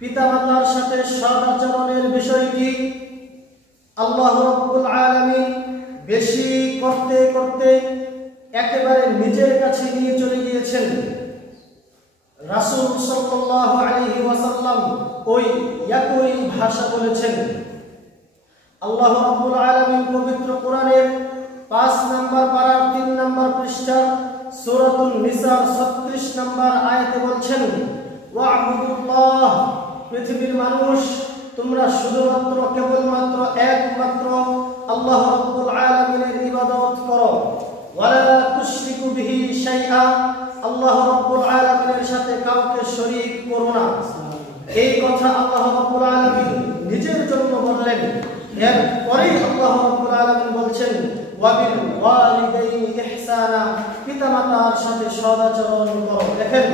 পিতামাতার সাথে সদাচরণের বিষয়টি আল্লাহ রাব্বুল আলামিন বেশি করতে করতে একেবারে নিজের কাছে নিয়ে চলে গিয়েছেন। রাসূল সাল্লাল্লাহু আলাইহি ওয়াসাল্লাম ওই একই ভাষা বলেছেন। আল্লাহ রাব্বুল আলামিন পবিত্র কোরআনের 5 নম্বর পারার 3 নম্বর পৃষ্ঠা সূরাতুন নিসার 36 নম্বর আয়াতে বলছেন, ওয়া'বুদুল্লাহ, পৃথিবীর মানুষ তোমরা শুধুমাত্র কেবলমাত্র একমাত্র আল্লাহ রাব্বুল আলামিনের ইবাদত করো, ওয়ালা তুশরিকু বিহি শাইআ, আল্লাহ রাব্বুল আলামিনের সাথে কাউকে শরীক করো না। এই কথা আল্লাহ রাব্বুল আলামিন নিজের জন্য বললেন। এরপরেই আল্লাহ রাব্বুল আলামিন বলছেন, ওয়াবিল ওয়ালিদাইনি ইহসানা, পিতামাতার সাথে সদাচরণ করো। দেখেন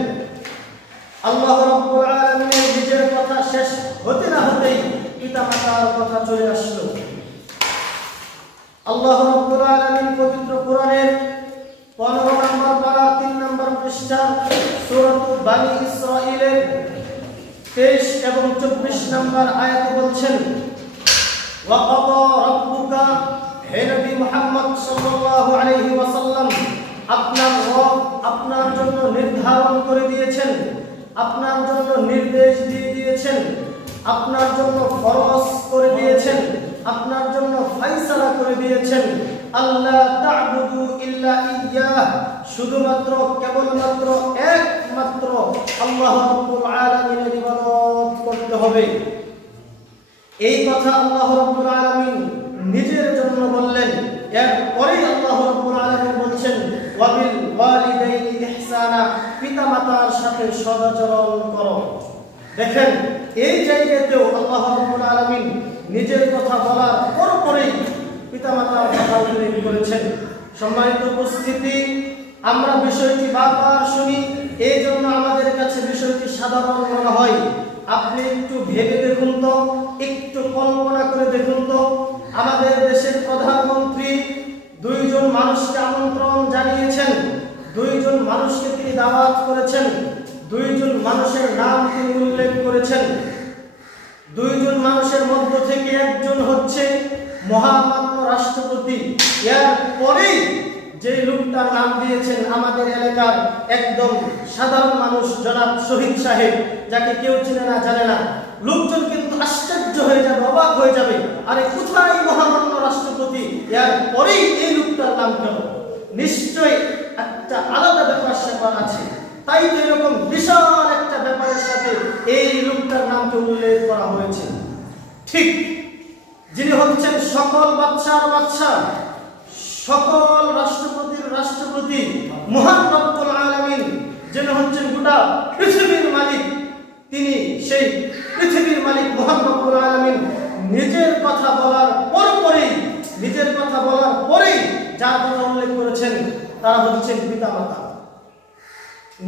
আল্লাহ রাব্বুল আলামিনের নিজের কথা শেষ হতে না হতেই পিতামাতার কথা চলে আসলো। আল্লাহ রাব্বুল আলামিন পবিত্র কোরআনের 15 নম্বর পারা 3 নম্বর পৃষ্ঠা সূরাতুল বানি ইসরাঈলের 23 এবং 24 নম্বর আয়াতে বলছেন, ওয়া ক্বাদা রাব্বুকা, হে নবী মুহাম্মদ সাল্লাল্লাহু আলাইহি ওয়াসাল্লাম, আপনার রব আপনার জন্য নির্ধারণ করে দিয়েছেন, আপনার জন্য নির্দেশ দিয়ে দিয়েছেন, আপনার জন্য ফরজ করে দিয়েছেন, আপনার জন্য ফয়সালা করে দিয়েছেন, আল্লাহ তা'বুদু ইল্লা ইয়্যাহ, শুধুমাত্র কেবলমাত্র একমাত্র আল্লাহ রাব্বুল আলামিনের ইবাদত করতে হবে। এই কথা আল্লাহ রাব্বুল আলামিন নিজের জন্য বললেন। এরপরেই আল্লাহ রাব্বুল আলামিন বলছেন, ওয়াবিল ওয়ালিদাইনি ইহসানা, পিতামাতার সাথে সদাচরণ করো। দেখেন এই জায়গাতেও আল্লাহ রাব্বুল আলামিন নিজের কথা বলার পরপরই পিতামাতার কথা উল্লেখ করেছেন। সম্মানিত উপস্থিতি, আমরা বিষয়টি বারবার শুনি, এই জন্য আমাদের কাছে বিষয়টি সাধারণ মনে হয়। আপনি একটু ভেবে দেখুন তো, একটু কল্পনা করে দেখুন তো, আমাদের দেশের প্রধানমন্ত্রী 2 জন মানুষকে আমন্ত্রণ জানিয়েছেন, 2 জন মানুষকে তিনি দাওয়াত করেছেন, 2 জন মানুষের নাম তিনি উল্লেখ করেছেন। 2 জন মানুষের মধ্য থেকে একজন হচ্ছে মহামান্য রাষ্ট্রপতি। এরপরেই যে লোকটার নাম দিয়েছেন আমাদের এলাকার একদম সাধারণ মানুষ, জনাব শহীদ সাহেব, যাকে কেউ চেনে না জানে না। লোকজন কিন্তু আশ্চর্য হয়ে যাবে, অবাক হয়ে যাবে, আরে কোথায় মহামান্য রাষ্ট্রপতি, এরপরেই এই লোকটার নাম কেন? নিশ্চয়ই একটা আলাদা ব্যাপার স্যাপার আছে। তাই তো এরকম বিশাল একটা ব্যাপারের সাথে এই লোকটার নামকে উল্লেখ করা হয়েছে। ঠিক যিনি হচ্ছেন সকল বাদশার বাদশা, সকল রাষ্ট্রপতির রাষ্ট্রপতি, মহান রব্বুল আলামিন, যিনি হচ্ছেন গোটা পৃথিবীর মালিক, তিনি সেই পৃথিবীর মালিক মহান রব্বুল আলামিন নিজের কথা বলার পরেই যার কথা উল্লেখ করেছেন তারা হচ্ছেন পিতামাতা।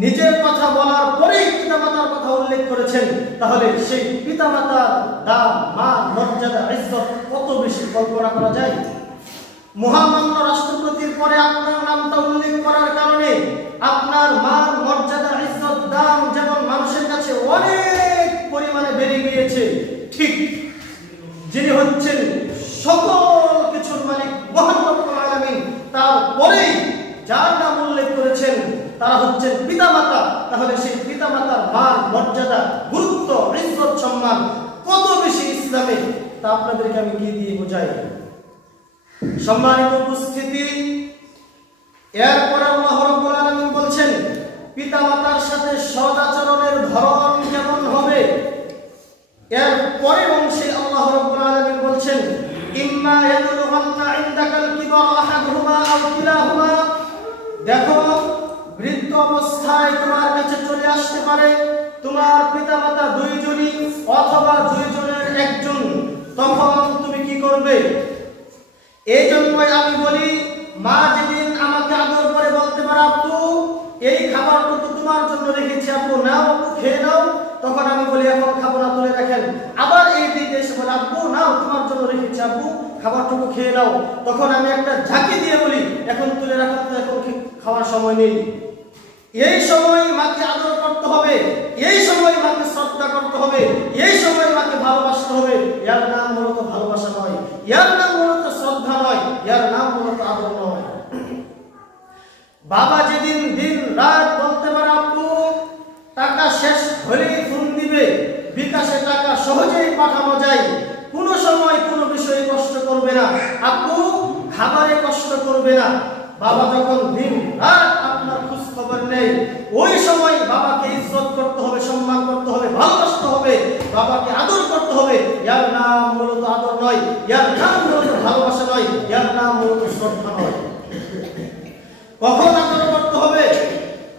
নিজের কথা বলার পরেই পিতামাতার কথা উল্লেখ করেছেন, তাহলে সেই পিতামাতার দাম, মান, মর্যাদা, ইজ্জত কত বেশি কল্পনা করা যায়? মহামান্য রাষ্ট্রপতির পরে আপনার নামটা উল্লেখ করার কারণে আপনার মান, মর্যাদা, ইজ্জত, দাম যেমন মানুষের কাছে অনেক পরিমাণে বেড়ে গিয়েছে, ঠিক যিনি হচ্ছেন সকল কিছুর মালিক মহান রব্বুল আলামিন, তারপরেই যার নাম উল্লেখ করেছেন তারা হচ্ছেন পিতামাতা। তাহলে সেই পিতামাতার মান, মর্যাদা, গুরুত্ব, ইজ্জত, সম্মান কত বেশি ইসলামে, তা আপনাদেরকে আমি কি দিয়ে বোঝাই? সম্মানিত উপস্থিতি, এরপর আল্লাহ রাব্বুল আলামিন বলছেন পিতামাতার সাথে সদাচরণের ধরন কেমন হবে। এরপরে অংশে আল্লাহ রাব্বুল আলামিন বলছেন, ইম্মা ইয়াবলুগান্না ইনদাকাল কিবার আহাদুহুমা আও কিলাহুমা, দেখো বৃদ্ধ অবস্থায় তোমার কাছে চলে আসতে পারে তোমার পিতামাতা 2 জনই অথবা 2 জনের একজন, তখন তুমি কি করবে? এই জন্যই আমি বলি, মা যেদিন আমাকে আদর করে বলতে পারে, আপু এই খাবারটা তো তোমার জন্য রেখেছি, আপু নাও, খেয়ে নাও, তখন আমি বলি এখন খাবো না, তুলে রাখেন। আবার এই দিকে এসে বলে, আপু নাও, তোমার জন্য রেখেছি, আপু খাবারটুকু খেয়ে নাও, তখন আমি একটা ঝাঁকি দিয়ে বলি এখন তুলে রাখো, তো এখন খাওয়ার সময় নেই। এই সময় মাকে আদর করতে হবে, এই সময় মাকে শ্রদ্ধা করতে হবে, এই সময় মাকে ভালোবাসতে হবে। এর নাম মূলত ভালোবাসা নয়, এর নাম মূলত শ্রদ্ধা নয়, এর নাম মূলত আদর নয়। বাবা যেদিন দিন রাত বলতে পারে আপু টাকা শেষ হলেই ফোন দিবে, বিকাশে টাকা সহজেই পাঠানো যায়, কোনো সময় কোনো বিষয়ে কষ্ট করবে না, আপু খাবারে কষ্ট করবে না। বাবা যখন দিন রাত আপনার খোঁজ খবর নেই, ওই সময় বাবাকে ইজ্জত করতে হবে, সম্মান করতে হবে, ভালোবাসতে হবে, বাবাকে আদর করতে হবে। এর নাম মূলত আদর নয়, এর নাম মূলত ভালোবাসা নয়, এর নাম মূলত শ্রদ্ধা নয়। কখন আদর করতে হবে,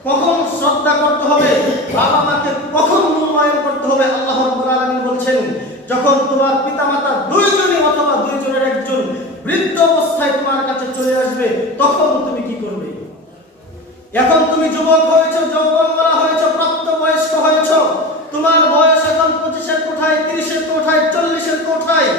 কখন শ্রদ্ধা করতে হবে, বাবা মাকে কখন মূল্যায়ন করতে হবে, আল্লাহ রাব্বুল আলামিন বলছেন যখন তোমার পিতামাতা দুইজনই অথবা দুইজনের একজন বৃদ্ধ অবস্থায় তোমার কাছে চলে আসবে, তখন তুমি কি করবে? এখন তুমি যুবক হয়েছো, যৌবন বলা হয়েছো, প্রাপ্তবয়স্ক হয়েছো, তোমার বয়স এখন 25-এর কোঠায়, 30-এর কোঠায়, 40-এর কোঠায়,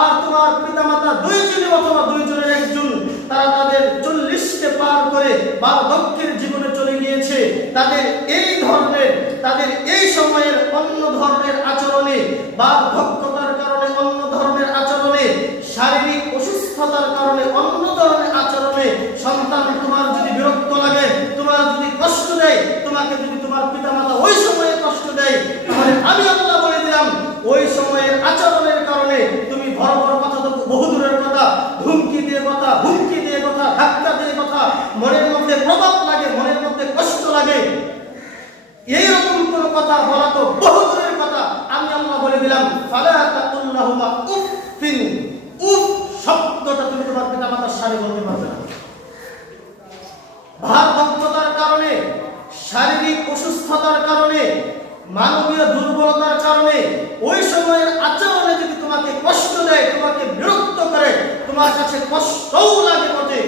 আর তোমার পিতামাতা দুইজনই অথবা দুইজনের একজন তারা তাদের 40কে পার করে বার্ধক্যের জীবনে চলে গিয়েছে। তাদের এই সময়ের অন্য ধরনের আচরণে, বার্ধক্যতার কারণে অন্য ধরনের আচরণে, শারীরিক অসুস্থতার কারণে অন্য ধরনের আচরণে সন্তান তোমার যদি বিরক্ত লাগে, তোমার যদি কষ্ট দেয়, তোমাকে যদি তোমার পিতামাতা ওই সময়ে কষ্ট দেয়, তাহলে আমি আল্লাহ বলে দিলাম ওই সময়ের আচরণের কারণে তুমি বড় বড় কথা তো বহুদূরের কথা, হুমকি দিয়ে কথা, ধাক্কা দিয়ে কথা, মনের মধ্যে প্রভাব লাগে, মনের মধ্যে কষ্ট লাগে, এইরকম কোন কথা বলা তো বহুদূরের কথা। আমি আল্লাহ বলে দিলাম ফালা তাকুল্লাহুমা উফিন, উফ শব্দটা তুমি তোমার পিতামাতার সামনে বলতে পারবে না। ভারভঙ্গতার কারণে, শারীরিক অসুস্থতার কারণে, মানবীয় দুর্বলতার কারণে ওই সময়ের আচরণে যদি তোমাকে কষ্ট দেয়, তোমাকে বিরক্ত করে, তোমার কাছে কষ্টও লাগে বটে,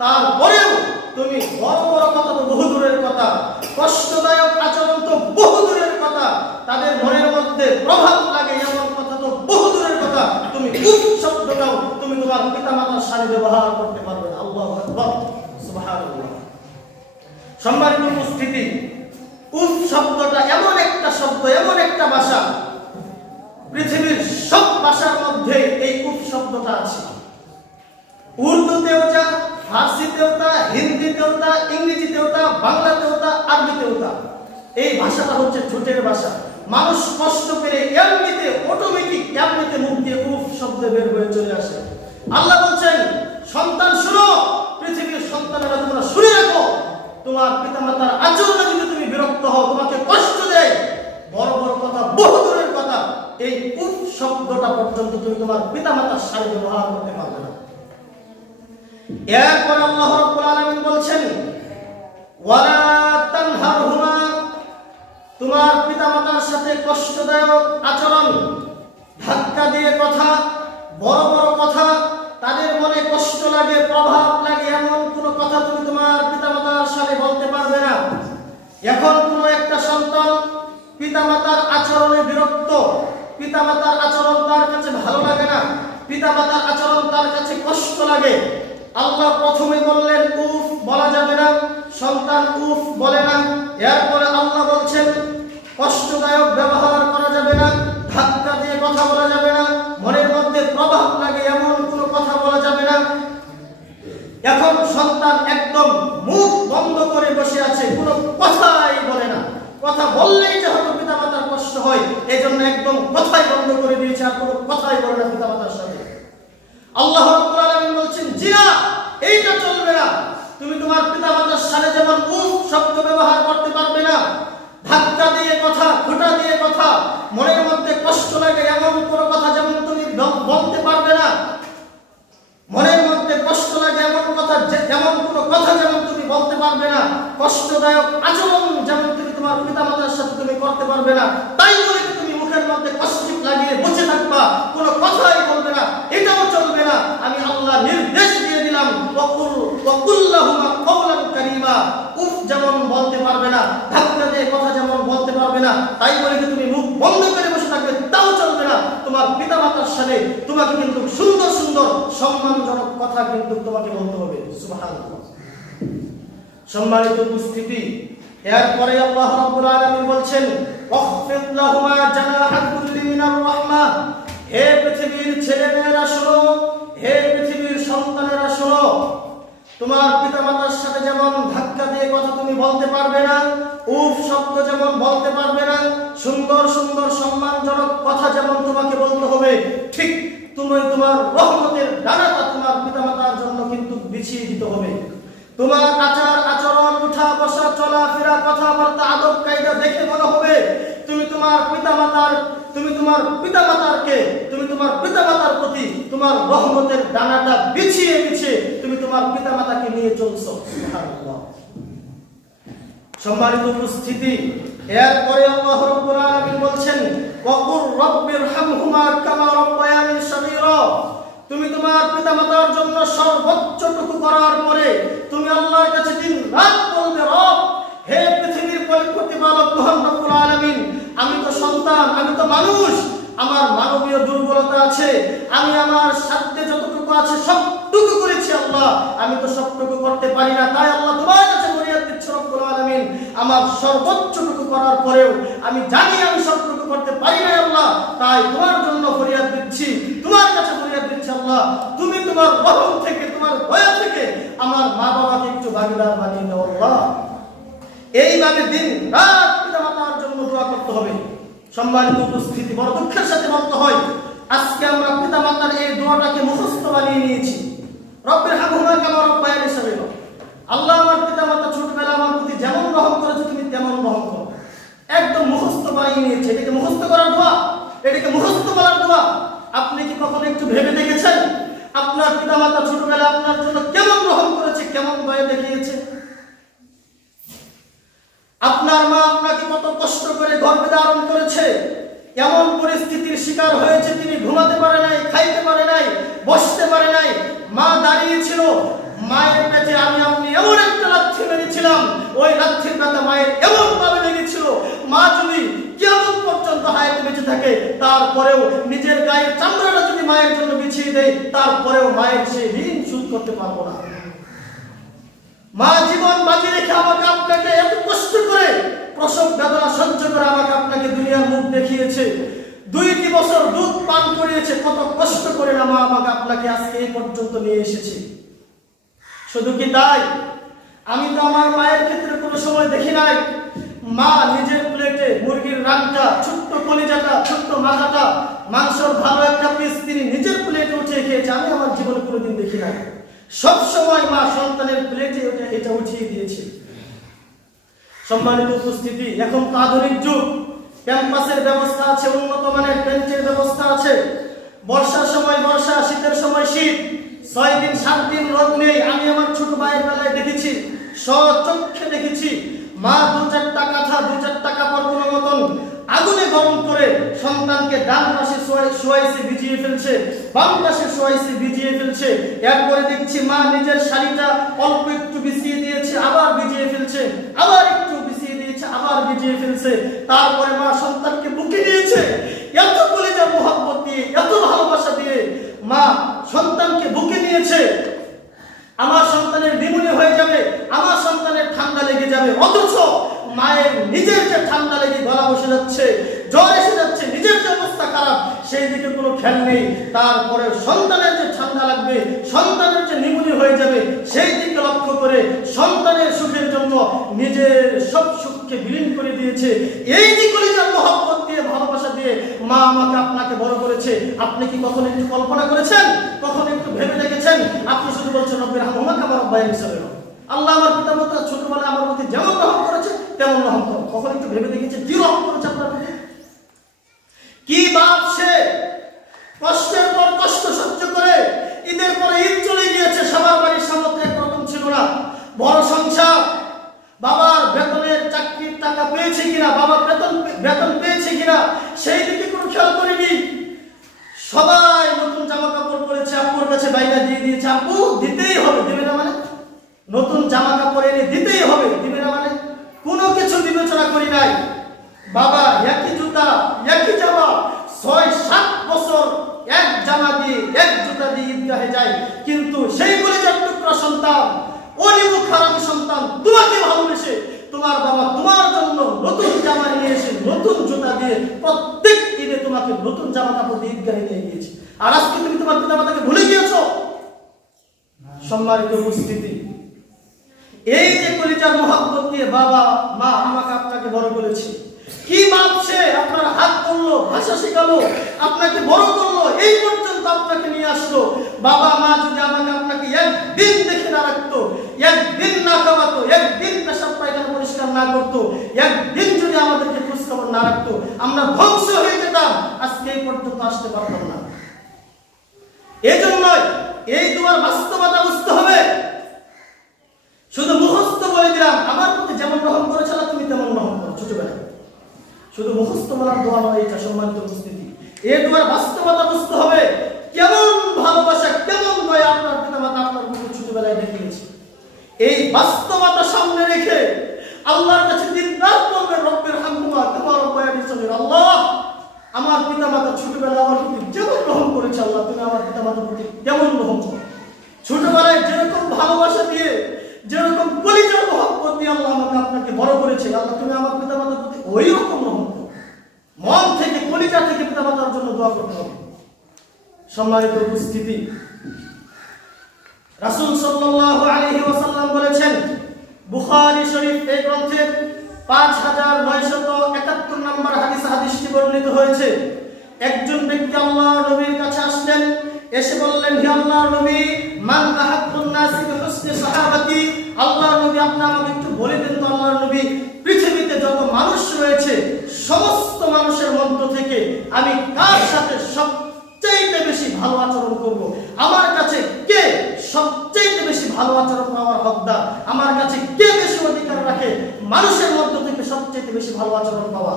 তারপরেও তুমি বড় বড় কথা তো বহুদূরের কথা, কষ্টদায়ক আচরণ তো বহুদূরের কথা, তাদের মনের মধ্যে প্রভাব লাগে এমন কথা তো বহুদূরের কথা, তুমি উফ শব্দটাও তুমি তোমার পিতামাতার সামনে ব্যবহার করতে পারবে না। আল্লাহু আকবার, সুবহানাল্লাহ। সম্মানিত উপস্থিতি, উফ শব্দটা এমন একটা শব্দ, এমন একটা ভাষা, পৃথিবীর সব ভাষার মধ্যে এই উফ শব্দটা আছে। উর্দুতেও তা, ফার্সিতেও তা, হিন্দিতেও তা, ইংরেজিতেও তা, বাংলাতেও তা, আরবিতেও তা। এই ভাষাটা হচ্ছে ঠোঁটের ভাষা। মানুষ কষ্ট পেলে এমনিতে অটোমেটিক এমনিতে মুখ দিয়ে উফ শব্দ বের হয়ে চলে আসে। আল্লাহ বলছেন সন্তান শুনো, পৃথিবীর সন্তানেরা তোমরা শুনে রাখো, তোমার পিতামাতার আচরণে যদি তুমি বিরক্ত হও, তোমাকে কষ্ট দেয়, বড় বড় কথা, বহুদূরের কথা, এই উফ শব্দটা পর্যন্ত তুমি তোমার পিতামাতার সামনে ব্যবহার করতে পারবে না। এরপর আল্লাহ রাব্বুল আলামিন বলছেন ওয়ালা তানহারহুমা, তোমার পিতামাতার সাথে কষ্টদায়ক আচরণ, ধাক্কা দিয়ে কথা, বড় বড় কথা, তাদের মনে কষ্ট লাগে, প্রভাব লাগে এমন কোন কথা তুমি তোমার পিতামাতার সামনে বলতে পারবে না। এখন কোন একটা সন্তান পিতামাতার আচরণে বিরক্ত, পিতামাতার আচরণ তার কাছে ভালো লাগে না, পিতামাতার আচরণ তার কাছে কষ্ট লাগে, আল্লাহ প্রথমে বললেন উফ বলা যাবে না, সন্তান উফ বলে না। এরপরে আল্লাহ বলছেন কষ্টদায়ক ব্যবহার করা যাবে না, ধাক্কা দিয়ে কথা বলা যাবে না, মনের মধ্যে প্রভাব লাগে এমন কোনো কথা বলা যাবে না। এখন সন্তান একদম মুখ বন্ধ করে বসে আছে, কোনো কথাই বলে না, কথা বললেই যে হয়তো পিতামাতার কষ্ট হয়, এজন্য একদম কথাই বন্ধ করে দিয়েছে, আর কোনো কথাই বলে না পিতামাতার সাথে। আল্লাহ রাব্বুল আলামিন বলছেন জি না, এইটা চলবে না। তুমি তোমার পিতামাতার সাথে যেমন উফ শব্দ ব্যবহার করতে পারবে না, ধাক্কা দিয়ে কথা, খোঁটা দিয়ে কথা, মনের মধ্যে কষ্ট লাগে এমন কোনো কথা যেমন তুমি বলতে পারবে না, মনের মধ্যে কষ্ট লাগে এমন কথা যেমন কোনো কথা যেমন তুমি বলতে পারবে না, কষ্টদায়ক আচরণ যেমন তুমি তোমার পিতামাতার সাথে তুমি করতে পারবে না। তাই বলে তুমি মুখের মধ্যে কষ্ট লাগিয়ে বসে থাকবা, কোনো কথাই বলবে না, এটাও চলবে না। আমি আল্লাহ নির্দেশ দিয়ে দিলাম ওয়াকুল্লাহুমা কওলান কারীমা, উফ যেমন বলতে পারবে না, ধাক্কা দিয়ে কথা যেমন বলতে পারবে না, তাই বলে তুমি মুখ বন্ধ করে বসে থাকবে, তাও চলবে না। তোমার পিতামাতার সাথে তোমাকে কিন্তু সুন্দর সুন্দর সম্মানজনক কথা কিন্তু তোমাকে বলতে হবে। সুবহানাল্লাহ। সম্মানিত উপস্থিতি, এরপরে আল্লাহ রাব্বুল আলামিন বলছেন ওয়াখফিদ লাহুমা জানাহা কুল্লি মিনার রাহমাহ, হে পৃথিবীর ছেলেমেয়েরা শোনো, হে পৃথিবীর সন্তানেরা শোনো, তোমার পিতামাতার সাথে যেমন ধাক্কা দিয়ে কথা তুমি বলতে পারবে না, উফ শব্দ যেমন বলতে পারবে না, সুন্দর সুন্দর সম্মানজনক কথা যেমন তোমাকে বলতে হবে, ঠিক তুমি তোমার রহমতের ডানাটা তোমার পিতামাতার জন্য কিন্তু বিছিয়ে দিতে হবে। তোমার আচার আচরণ, উঠা বসা, চলাফেরা, কথাবার্তা, আদব কায়দা দেখে মনে হবে তুমি তোমার পিতামাতার প্রতি তোমার রহমতের ডানাটা বিছিয়ে বিছিয়ে তুমি তোমার পিতামাতাকে নিয়ে চলছো। সুবহানাল্লাহ। সম্মানিত উপস্থিতি, এরপরে আল্লাহ রাব্বুল আলামিন বলছেন ওয়াকুর রাব্বিরহামহুমা কামা রাব্বায়ানি সগীরা, তুমি তোমার পিতামাতার জন্য সর্বোচ্চটুকু করার পরে তুমি আল্লাহর কাছে দিন রাত বলবে, রব হে পৃথিবীর প্রতিপালক মহান রব্বুল আলামিন, আমি তো সন্তান, আমি তো মানুষ, আমার মানবীয় দুর্বলতা আছে, আমি আমার সাধ্যে যতটুকু আছে সবটুকু করেছি আল্লাহ, আমি তো সবটুকু করতে পারি না, তাই আল্লাহ তোমার কাছে ফরিয়াদ দিচ্ছি রব্বুল আলামিন, আমার সর্বোচ্চটুকু করার পরেও আমি জানি আমি সবটুকু করতে পারি না আল্লাহ, তাই তোমার জন্য ফরিয়াদ দিচ্ছি, তোমার কাছে ফরিয়াদ দিচ্ছি আল্লাহ, তুমি তোমার রহম থেকে, তোমার দয়া থেকে আমার মা বাবাকে একটু ভাগীদার বানিয়ে দাও আল্লাহ। এইভাবে দিন রাত পিতামাতার জন্য দোয়া করতে হবে। সম্মানিত উপস্থিতি, বড় দুঃখের সাথে বলতে হয় আজকে আমরা পিতামাতার এই দোয়াটাকে মুখস্থ বানিয়ে নিয়েছি। রব্বিরহামহুমা কামা রাব্বায়ানি সগীরা, আল্লাহ আমার পিতামাতা ছোটবেলা আমার প্রতি যেমন রহম করেছে তুমি তেমন রহম করো, একদম মুখস্থ বানিয়ে নিয়েছে। এটাকে মুখস্থ করার দোয়া, এটাকে মুখস্থ করার দোয়া। আপনি কি কখনো একটু ভেবে দেখেছেন আপনার পিতামাতা ছোটবেলা আপনার জন্য কেমন রহম করেছে, কেমন দয়া দেখিয়েছে? আপনার মা আপনাকে কত কষ্ট করে গর্ভে ধারণ করেছে, এমন পরিস্থিতির শিকার হয়েছে তিনি ঘুমাতে পারে নাই, খাইতে পারে নাই, বসতে পারে নাই, মা দাঁড়িয়ে ছিল, মায়ের পেটে আমি আপনি এমন একটা লাথি মেরেছিলাম, ওই লাথির ব্যথা মায়ের এমন ভাবে লেগেছিল, মা যদি কিয়ামত পর্যন্ত হায়াতে বেঁচে থাকে তারপরেও নিজের গায়ের চামড়াটা যদি মায়ের জন্য বিছিয়ে দেয় তারপরেও মায়ের সেই ঋণ শোধ করতে পারবো না। মা জীবন বাজি রেখে আমাকে আপনাকে এত কষ্ট করে প্রসব বেদনা সহ্য করে আমাকে আপনাকে দুনিয়ার মুখ দেখিয়েছে, 2টি বছর দুধ পান করিয়েছে, কত কষ্ট করে না মা আমাকে আপনাকে আজকে এই পর্যন্ত নিয়ে এসেছে। শুধু কি তাই, আমি তো আমার মায়ের ক্ষেত্রে কোনো সময় দেখি নাই মা নিজের প্লেটে মুরগির রানটা, ছোট্ট কলিজাটা, ছোট্ট মাথাটা, মাংসর ভালো একটা পিস তিনি নিজের প্লেটে উঠিয়ে খেয়েছে, আমি আমার জীবনে কোনোদিন দেখি নাই। সব সময় মা সন্তানের প্লেটে এটা উঠিয়ে দিয়েছে। সম্মানিত উপস্থিতি, এখন তো আধুনিক যুগ, ক্যাম্পাসের ব্যবস্থা আছে, উন্নত মানের বেঞ্চের ব্যবস্থা আছে, বর্ষার সময় বর্ষা, শীতের সময় শীত, 6 দিন 7 দিন রোদ নেই। আমি আমার ছোট ভাইয়ের বেলায় দেখেছি, স্বচক্ষে দেখেছি, মা 2-4টা কাঁথা, 2-4টা কাপড় কোনো মতন আগুনে গরম করে সন্তানকে ডান পাশে শোয়াইছে ভিজিয়ে ফেলছে, বাম পাশে শোয়াইছে ভিজিয়ে ফেলছে। এরপরে দেখছি মা নিজের শাড়িটা অল্প একটু বিছিয়ে দিয়েছে, আবার ভিজিয়ে ফেলছে, আবার একটু বিছিয়ে দিয়েছে, আবার ভিজিয়ে ফেলছে। তারপরে মা সন্তানকে বুকে নিয়েছে, এত কলিজা মোহাব্বত দিয়ে, এত ভালোবাসা দিয়ে মা সন্তানকে বুকে নিয়েছে। আমার সন্তানের নিউমোনিয়া হয়ে যাবে, আমার সন্তানের ঠান্ডা লেগে যাবে, অথচ মায়ের নিজের যে ঠান্ডা লেগে গলা বসে যাচ্ছে, জ্বর এসে যাচ্ছে, নিজের যে অবস্থা খারাপ সেই দিকে কোনো খেয়াল নেই। তারপরে সন্তানের যে ঠান্ডা লাগবে, সন্তানের যে নিউমোনিয়া হয়ে যাবে সেই দিকে লক্ষ্য করে সন্তানের সুখের জন্য নিজের সব সুখকে বিলীন করে দিয়েছে। এই যে কলিজার মহব্বত দিয়ে, ভালোবাসা দিয়ে মা আমাকে আপনাকে বড় করেছে। আপনি কি কখনো একটু কল্পনা করেছেন, কখনো একটু ভেবে দেখেছেন? আপনি শুধু বলছেন রব্বিরহামহুমা কামা রাব্বায়ানি সগীরা, আল্লাহ আমার পিতামাতা ছোটবেলায় আমার প্রতি যেমন রহম করেছে তেমন রহম করো। কখন একটু ভেবে দেখেছেন কি রহম করেছে আপনার প্রতি? কি বাপ সে কষ্টের পর কষ্ট সহ্য করে ঈদের পরে ঈদ চলে গিয়েছে, সবার বাড়ির সামর্থ্য একরকম ছিল না, বড় সংসার, বাবার বেতনের চাকরির টাকা পেয়েছে কিনা, বাবার বেতন পেয়েছে কিনা সেই দিকে কোনো খেয়াল করিনি। সবাই নতুন জামা কাপড় পরেছে, আপুর কাছে বাইনা দিয়ে দিয়েছে, আপু দিতেই হবে, দেবে না মানে? নতুন জামা কাপড় এনে দিতেই হবে, দিবে না মানে? কোনো কিছু বিবেচনা করি নাই। বাবা একই জুতা, একই জামা, 6-7 বছর এক জামা দিয়ে, এক জুতা দিয়ে ঈদগাহে যায়, কিন্তু সেই কলিজার টুকরা সন্তান, অলিমুখ হারামি সন্তান তোমাকে ভালোবেসে তোমার বাবা তোমার জন্য নতুন জামা নিয়ে এসে নতুন জুতা দিয়ে প্রত্যেক ঈদে তোমাকে নতুন জামা কাপড় দিয়ে ঈদগাহে নিয়ে গিয়েছে, আর আজকে তুমি তোমার পিতামাতাকে ভুলে গিয়েছো। সম্মানিত উপস্থিতি, এই যে কলিজার মহব্বত দিয়ে বাবা মা আমাকে আপনাকে বড় করেছে, কি বাপ সে আপনার হাত করলো, ভাষা শেখালো, আপনাকে বড় করলো, এই পর্যন্ত আপনাকে নিয়ে আসলো। বাবা মা যদি আমাকে আপনাকে একদিন দেখে না রাখতো, একদিন না খাওয়াতো, একদিন পেশাব পায়খানা পরিষ্কার না করতো, একদিন যদি আমাদেরকে খোঁজ খবর না রাখতো, আমরা ধ্বংস হয়ে যেতাম, আজকে এই পর্যন্ত আসতে পারতাম না। এজন্যই এই দুয়ার বাস্তবতা বুঝতে হবে। শুধু মুখস্থ বলে দিলাম আমার প্রতি যেমন রহম করেছিল তুমি তেমন রহম করো, ছোটবেলায় শুধু মুখস্থ বলার দোয়া নয় এটা। সম্মানিত উপস্থিতি, এই দুয়ার বাস্তবতা বুঝতে হবে। কেমন ভালোবাসা, কেমন দয়া আপনার পিতামাতা আপনার প্রতি ছোটবেলায় দেখিয়েছে, এই বাস্তবতা সামনে রেখে আল্লাহর কাছে দিনরাত বলবেন রব্বির হামহুমা কামা রাব্বায়ানি সগীরা। আল্লাহ, আমার পিতামাতা ছোটবেলায় আমার প্রতি যেমন রহম করেছে, আল্লাহ তুমি আমার পিতামাতার প্রতি তেমন রহম করো। ছোটবেলায় যেরকম ভালোবাসা দিয়ে, যেরকম কলিজার মহব্বত দিয়ে আল্লাহ আমাকে আপনাকে বড় করেছে, আল্লাহ তুমি আমার পিতামাতার প্রতি ওই রকম রহম করো। মন থেকে কলিজা থেকে পিতামাতার জন্য দোয়া করতে হবে। সম্মানিত উপস্থিতি, রাসূল সাল্লাল্লাহু আলাইহি ওয়াসাল্লাম বলেছেন, বুখারী শরীফ এই গ্রন্থের 5971 নম্বর হাদিসটি বর্ণিত হয়েছে। একজন ব্যক্তি আল্লাহর নবীর কাছে আসলেন, এসে বললেন, হে আল্লাহর নবী, মান আহাব্বুন নাসি বিহুসনি সাহাবাতি। আল্লাহর নবী আপনি আমাকে একটু বলে দেন তো আল্লাহর নবী, পৃথিবীতে যত মানুষ রয়েছে সমস্ত মানুষের মধ্য থেকে আমি কার সাথে সবচেয়ে বেশি ভালো আচরণ করব? আমার কাছে কে সবচেয়ে বেশি ভালো আচরণ পাওয়ার হকদার? আমার কাছে কে বেশি অধিকার রাখে মানুষের মধ্য থেকে সবচেয়ে বেশি ভালো আচরণ পাওয়া?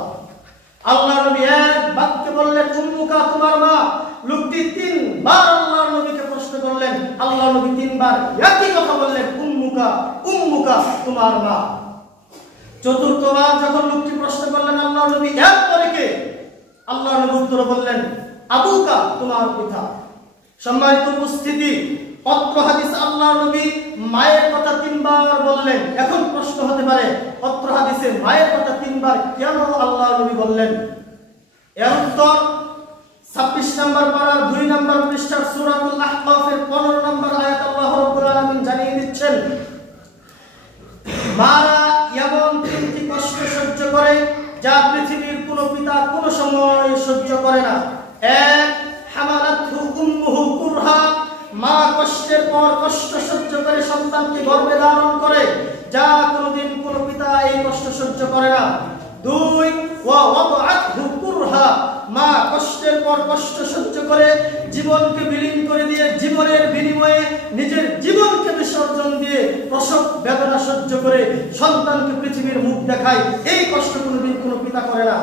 আল্লাহর নবী এক বাক্যে বললেন, উম্মুকা, তোমার মা। লোকটি 3 বার আল্লাহর নবীকে প্রশ্ন করলেন, আল্লাহর নবী 3 বার একই কথা বললেন, উম্মুকা, উম্মুকা, তোমার মা। চতুর্থবার যখন লোকটি প্রশ্ন করলেন আল্লাহর নবী, এরপরে কে? আল্লাহর নবী উত্তর বললেন, আবুকা, তোমার পিতা। সম্মানিত উপস্থিতি, অত্র হাদিস আল্লাহর নবী মায়ের কথা 3 বার বললেন। এখন প্রশ্ন হতে পারে, অত্র হাদিসে মায়ের কথা 3 বার কেন আল্লাহর নবী বললেন? এর উত্তর 26 নম্বর পারার 2 নম্বর পৃষ্ঠার সূরাতুল আহকাফের 15 নম্বর আয়াত আল্লাহ রাব্বুল আলামিন জানিয়ে দিচ্ছেন, মারা এমন 3টি কষ্ট সহ্য করে যা পৃথিবীর কোনো পিতা কোনো সময় সহ্য করে না। 1, হামালাতহু উম্মুহু কুরহা, মা কষ্টের পর কষ্ট সহ্য করে সন্তানকে গর্ভে ধারণ করে, যা কোনোদিন কোনো পিতা এই কষ্ট সহ্য করে না। 2, ওয়া ওয়াদাআতহু কুরহা, মা কষ্টের পর কষ্ট সহ্য করে জীবনকে বিলীন করে দিয়ে জীবনের বিনিময়ে নিজের জীবনকে বিসর্জন দিয়ে প্রসব বেদনা সহ্য করে সন্তানকে পৃথিবীর মুখ দেখায়, এই কষ্ট কোনোদিন কোনো পিতা করে না।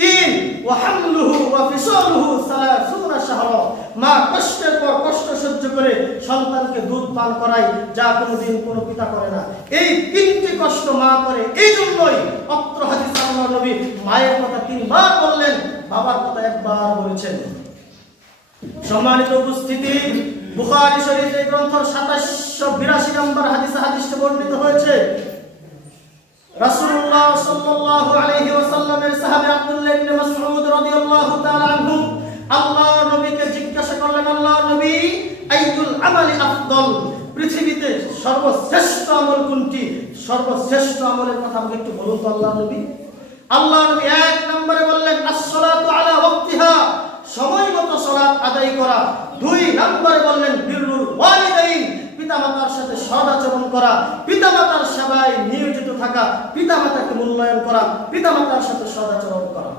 3, ওয়া হামলুহু ওয়া ফিসালুহু 30 শাহরা, মা কষ্টের পর কষ্ট সহ্য করে সন্তানকে দুধ পান করায়, যা কোনোদিন কোনো পিতা করে না। এই 3টি কষ্ট মা করে। এই জন্যই অত্র হাদিসে আল্লাহর নবী মায়ের কথা 3 বার বললেন, বাবার কথা 1 বার বলেছেন। সম্মানিত উপস্থিতি, বুখারী শরীফ এই গ্রন্থের 2782 নম্বর হাদিসটি বর্ণিত হয়েছে। রাসূলুল্লাহ সাল্লাল্লাহু আলাইহি ওয়াসাল্লামের সাহাবী আব্দুল্লাহ ইবনে মাসউদ রাদিয়াল্লাহু তাআলা আনহু আল্লাহর নবীকে জিজ্ঞাসা করলেন, আল্লাহর নবী, আইয়ুল আমালি আফদল, পৃথিবীতে সর্বশ্রেষ্ঠ আমল কোনটি? সর্বশ্রেষ্ঠ আমলের কথা আমাকে একটু বলুন তো আল্লাহর নবী। আল্লাহর নবী 1 নম্বরে বললেন, আস-সালাতু আলা ওয়াক্তিহা, সময়মতো সালাত আদায় করা। 2 নম্বরে বললেন, বিররুল ওয়ালিদাইন, পিতামাতার সাথে সদাচরণ করা, পিতামাতার সেবায় নিয়োজিত থাকা, পিতামাতাকে মূল্যায়ন করা, পিতামাতার সাথে সদাচরণ করা।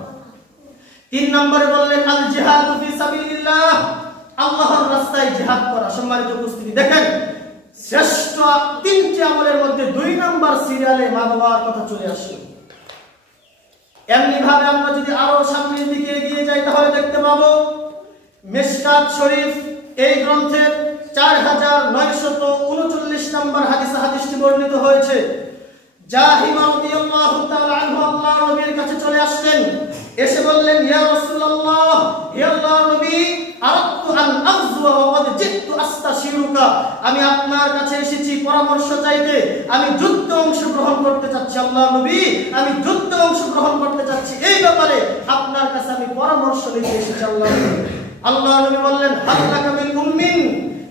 3 নম্বরে বললেন, আল জিহাদু ফি সাবিলিল্লাহ, আল্লাহর রাস্তায় জিহাদ করা। সম্মানিত উপস্থিতি, দেখেন শ্রেষ্ঠ 3টি আমলের মধ্যে 2 নম্বর সিরিয়ালে মা বাবার কথা চলে আসে। এমনি ভাবে আমরা যদি আরো সামনের দিকে এগিয়ে যাই তাহলে দেখতে পাবো মিশকাত শরীফ এই গ্রন্থের 4939 নম্বর হাদিসটি বর্ণিত হয়েছে। জাহিমা রাদিয়াল্লাহু তাআলা আনহু আল্লাহর নবীর কাছে চলে আসলেন, এসে বললেন, ইয়া রাসূলুল্লাহ, ইয়া আল্লাহর নবী, আরাদতু আন আগযুয়া ওয়া ক্বাদ জিতু আস্তাশিরুকা, আমি আপনার কাছে এসেছি পরামর্শ চাইতে, আমি যুদ্ধে অংশগ্রহণ করতে চাচ্ছি। আল্লাহ নবী, আমি যুদ্ধে অংশগ্রহণ করতে চাচ্ছি, এই ব্যাপারে আপনার কাছে আমি পরামর্শ নিতে এসেছি। আল্লাহ নবী বললেন, হাল্লাকা মিন উম্মিন,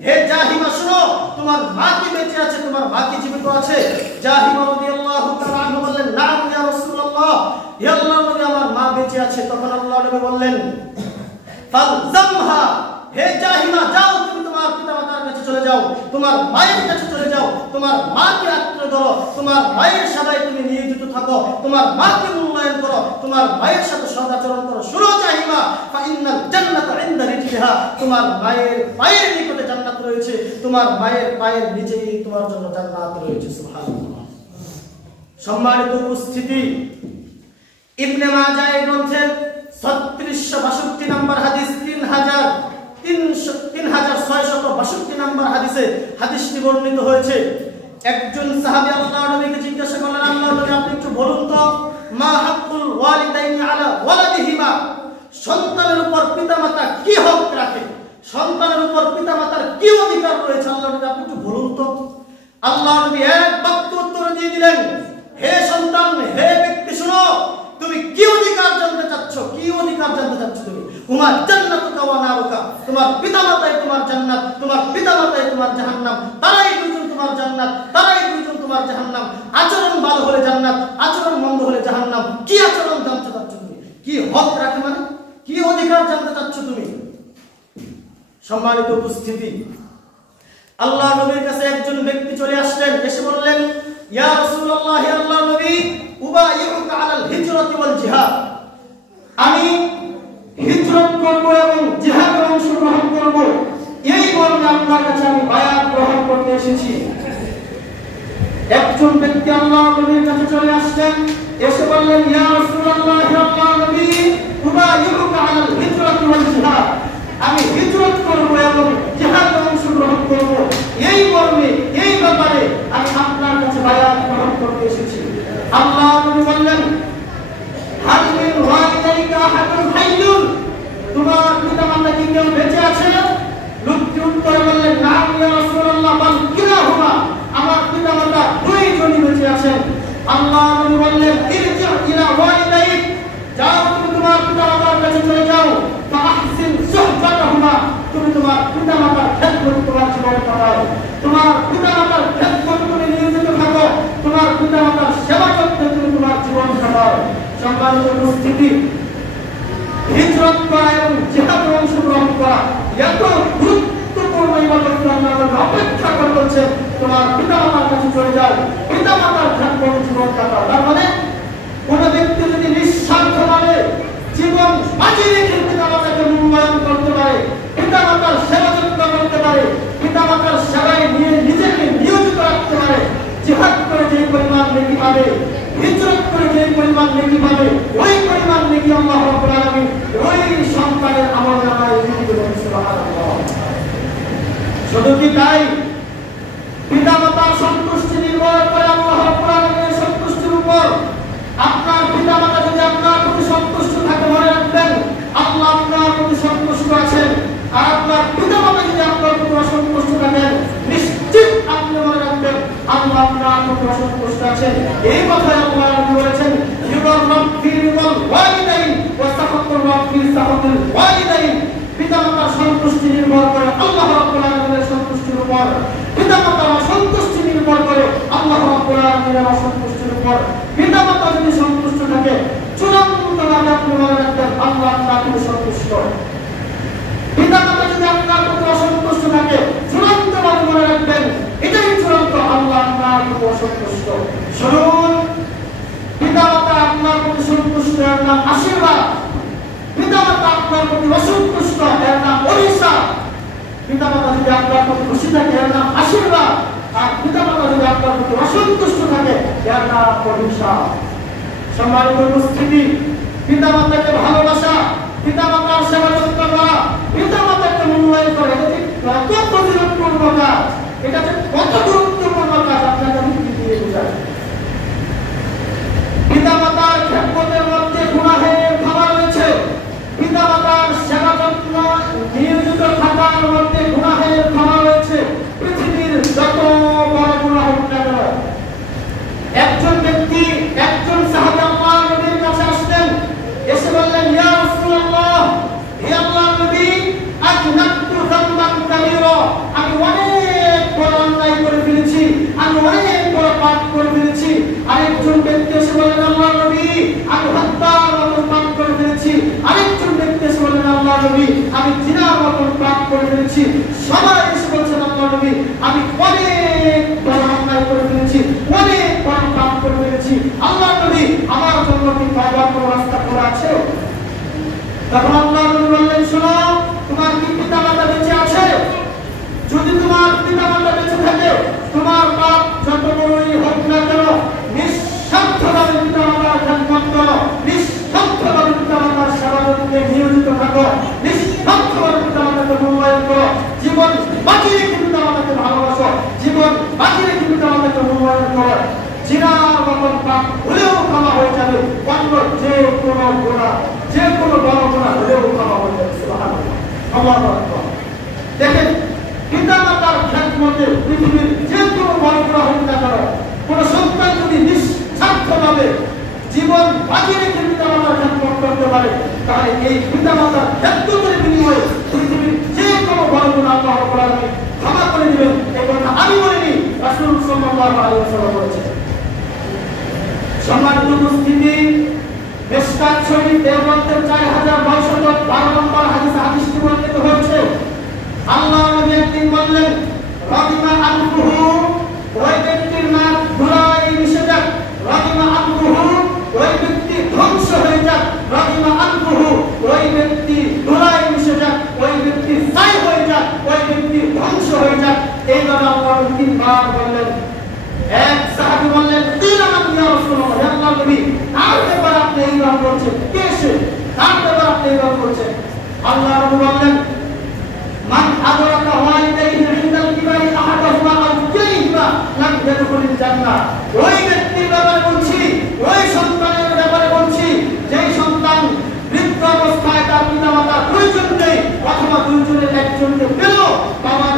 হে জাহিমা শুনো, তোমার মা কি বেঁচে আছে, তোমার মা কি জীবিত আছে? জাহিমা রাদিয়াল্লাহু তাআলা আনহু বললেন, নাম ইয়া রাসূলুল্লাহ, হে আল্লাহর নবী, আমার মা বেঁচে আছে। তখন আল্লাহ নবী বললেন, ফালজামহা, হে জাহিমা, যাও তুমি তোমার পিতামাতার কাছে চলে যাও, তোমার মায়ের কাছে চলে যাও, তোমার মাকে আঁকড়ে ধরো, তোমার মায়ের সেবায় তুমি নিয়োজিত থাকো, তোমার মাকে মূল্যায়ন করো, তোমার মায়ের সাথে সদাচরণ করো। শুনো জাহিমা, ফাইন্নাল জান্নাতা ইনদা রিজলিহা, তোমার মায়ের পায়ের নিকটে জান্নাত রয়েছে, তোমার মায়ের পায়ের নিচেই তোমার জন্য জান্নাত রয়েছে। সুবহানাল্লাহ। সম্মানিত উপস্থিতি, ইবনে মাজাহ এর গ্রন্থের 3662 নম্বর হাদিস, 3662 নম্বর হাদিসে হাদিসটি বর্ণিত হয়েছে। একজন সাহাবী আল্লাহর নবীকে জিজ্ঞাসা করলেন, আল্লাহর নবী, আপনি একটু বলুন তো, মা হাক্কুল ওয়ালিদাইনি আলা ওয়ালাদিহিমা, সন্তানের উপর পিতামাতা কি হক রাখে, সন্তানের উপর পিতামাতার কি অধিকার রয়েছে, আল্লাহর নবী আপনি একটু বলুন তো। আল্লাহর নবী এক বাক্যে উত্তর দিয়ে দিলেন, হে সন্তান, হে ব্যক্তি, শুনো, তুমি কি অধিকার জানতে চাচ্ছ, কি অধিকার জানতে চাচ্ছ তুমি? তোমার জান্নাতুকা ওয়া নারুকা, তোমার পিতামাতাই তোমার জান্নাত, তোমার পিতামাতাই তোমার জাহান্নাম, তারাই দুইজন তোমার জান্নাত, তারাই দুইজন তোমার জাহান্নাম। আচরণ ভালো হলে জান্নাত, আচরণ মন্দ হলে জাহান্নাম। কি আচরণ জানতে চাচ্ছ তুমি? কি হক রাখে, মানে কি অধিকার জানতে চাচ্ছ তুমি? সম্মানিত উপস্থিতি, আল্লাহ নবীর কাছে একজন ব্যক্তি চলে আসলেন, এসে বললেন, ইয়া রাসূলুল্লাহ, হে আল্লাহর নবী, উবাইউকা আলাল হিজরাতি ওয়াল জিহাদ, আমি হিজরত করব এবং জিহাদে অংশগ্রহণ করব, এই মর্মে আপনার কাছে আমি বায়াত গ্রহণ করতে এসেছি। একজন ব্যক্তি আল্লাহর নবীর কাছে চলে আসলেন, এসে বললেন, ইয়া রাসূলুল্লাহ, হে আল্লাহর নবী, উবাইউকা আলাল হিজরাতি ওয়াল জিহাদ, আমি হিজরত করব এবং জিহাদে অংশগ্রহণ করব, এই মর্মে, এই ব্যাপারে আমি আপনার কাছে বায়াত গ্রহণ করতে এসেছি। আল্লাহর নবী বললেন, হাল মিন ওয়ালিদাইকা আহাদুন হাইয়ুন, তোমার পিতামাতা কি কেউ বেঁচে আছে? লোকটি উত্তরে বললেন, নাম ইয়া রাসূলুল্লাহ, বাল কিলাহুমা, আমার পিতামাতা দুইজনই বেঁচে আছেন। আল্লাহর নবী বললেন, ইরজি ইলা ওয়ালিদাইক, যাও তুমি তোমার পিতামাতার কাছে চলে যাও, ফাহসিন সুহবাতাহুমা, তুমি তোমার পিতামাতার খেদমত তোমার জীবন কাটাও, তোমার পিতামাতার খেদমত তুমি নিয়োজিত থাকো, তোমার পিতামাতার সেবা করতে তুমি তোমার জীবন কাটাও। সম্মানিত উপস্থিতি, হিজরত করা এবং জিহাদে অংশগ্রহণ করা এত গুরুত্বপূর্ণ ইবাদত, আমাদের অপেক্ষা করছে, তোমার পিতামাতার কাছে চলে যাও, পিতামাতার খেদমত জীবন কাটাও। তার মানে কোন ব্যক্তি যদি নিঃস্বার্থভাবে জীবন বাজি রেখে পিতামাতাকে মূল্যায়ন করতে পারে, পিতামাতার সেবা যত্ন করতে পারে, পিতামাতার সেবায় নিজেকে নিয়োজিত রাখতে পারে, জিহাদ করে যে পরিমাণ নেকি পাবে, হিজরত করে যে পরিমাণ নেকি পাবে, ওই পরিমাণ নেকি আল্লাহ রাব্বুল আলামিন ওই সন্তানের আমলনামায় লিখে দেবেন। সুবহানাল্লাহ। শুধু কি তাই, পিতামাতার সন্তুষ্টি নির্ভর করে আল্লাহ রাব্বুল আলামিনের সন্তুষ্টির উপর। আপনার পিতামাতা যদি আপনার প্রতি সন্তুষ্ট থাকে, মনে রাখবেন আল্লাহ আপনার প্রতি সন্তুষ্ট আছেন। আর আপনার পিতামাতা যদি আপনার প্রতি অসন্তুষ্ট থাকেন, নিশ্চিত আপনি মনে রাখবেন আল্লাহ আপনার প্রতি অসন্তুষ্ট আছেন। এই কথাই আল্লাহ বলেছেন, ইউরাব ফিল ওয়ালিদাইন ওয়া সাখাতুর রাব্বি সাখাতুল ওয়ালিদাইন, পিতামাতার সন্তুষ্টি নির্ভর করে আল্লাহ রাব্বুল আলামিনের সন্তুষ্টির উপর, পিতামাতার অসন্তুষ্টি নির্ভর করে আল্লাহ রাব্বুল আলামিনের অসন্তুষ্টির উপর। পিতামাতা যদি সন্তুষ্ট থাকে, চূড়ান্তভাবে আপনি মনে রাখবেন আল্লাহ আপনার প্রতি সন্তুষ্ট। পিতামাতা যদি আপনার প্রতি অসন্তুষ্ট থাকে, চূড়ান্তভাবে মনে রাখবেন এটাই চূড়ান্ত, আল্লাহ আপনার প্রতি অসন্তুষ্ট। শুনুন, পিতামাতা আপনার প্রতি সন্তুষ্ট, এর নাম আশীর্বাদ। পিতামাতা আপনার প্রতি অসন্তুষ্ট, এর নাম অভিশাপ। পিতামাতা যদি আপনার প্রতি খুশি থাকে, এর নাম আশীর্বাদ। আর পিতামাতা যদি আপনার প্রতি অসন্তুষ্ট থাকে, এর নাম অভিশাপ। সম্মানিত উপস্থিতি, পিতামাতাকে ভালোবাসা, পিতামাতার সেবা যত্ন করা, পিতামাতাকে মূল্যায়ন করা, এটা কত ফজিলতপূর্ণ কাজ, এটা কত গুরুত্বপূর্ণ কাজ, আপনাকে আমি কি দিয়ে বোঝাই। পিতামাতার খেদমতের মধ্যে গুনাহের খাবার রয়েছে, পিতামাতার সেবা যত্ন নিয়োজিত থাকার মধ্যে গুনাহের খাবার তখন আল্লাহ নবী বললেন, শোনো, তোমার কি পিতামাতা বেঁচে আছে? যদি তোমার পিতামাতা বেঁচে থাকে, তোমার বাপ যত বড়ই হোক না কেন, নিঃস্বার্থভাবে পিতামাতার খেদমত করো, নিঃস্বার্থভাবে পিতামাতার সেবা করতে নিয়োজিত থাকো, নিঃস্বার্থভাবে পিতামাতাকে মূল্যায়ন করো, জীবন বাঁচি রেখে পিতামাতাকে ভালোবাসো, জীবন বাঁচি রেখে পিতামাতাকে মূল্যায়ন করো। জিনার মতন পাপ হলেও ক্ষমা হয়ে যাবে, অন্য যে কোনো গুনাহ, যে কোনো বড় গুনাহ হলেও ক্ষমা হয়ে যাবে। সুবহানাল্লাহ, আল্লাহু আকবার। দেখেন, পিতামাতার খেদমতে পৃথিবীর যে কোনো বড় গুনাহ হোক না কেন, কোন সন্তান যদি নিঃস্বার্থভাবে জীবন বাঁচিয়ে রেখে পিতামাতার খেদমত করতে পারে, তাহলে এই পিতামাতার খেদমতের বিনিময়ে পৃথিবীর যে কোনো বড় গুনাহ আল্লাহ রাব্বুল আলামিন ক্ষমা করে দিবেন। এই কথা আমি বলিনি, রাসূল সাল্লাল্লাহু আলাইহি ওয়াসাল্লাম বলেছেন। সম্মানিত উপস্থিতি, মিশকাত শরীফ এর মধ্যে 4912 নম্বর হাদিসটি বর্ণিত হয়েছে। আল্লাহ নবী একদিন বললেন, রাদিমা আনহুহু, ওই ব্যক্তির নাক ধুলায় মিশে যাক, রাদিমা আনহুহু, ওই ব্যক্তি ধ্বংস হয়ে যাক, রাদিমা আনহুহু, ওই ব্যক্তি ধুলায় মিশে যাক, ওই ব্যক্তি ছাই হয়ে যাক, ওই ব্যক্তি ধ্বংস হয়ে যাক। এইভাবে আল্লাহ নবী তিনবার বললেন। এক সাহাবী বললেন, তিলামান ইয়া রাসূলুল্লাহ, হে আল্লাহর নবী, কার ব্যাপারে আপনি এইভাবে বলছেন? কে সে? কার ব্যাপারে আপনি এইভাবে বলছেন? আল্লাহ নবী বললেন, মান আদরাকা ওয়ালিদাইহি ইনদাল কিবারি আহাদাহুমা আও কিলাইহিমা লাম ইয়াদখুলিল জান্নাহ। ওই ব্যক্তির ব্যাপারে বলছি, ওই সন্তানের ব্যাপারে বলছি, যেই সন্তান বৃদ্ধ অবস্থায় তার পিতামাতা দুইজন নেই, অথবা দুইজনের একজনকে পেল, পাওয়ার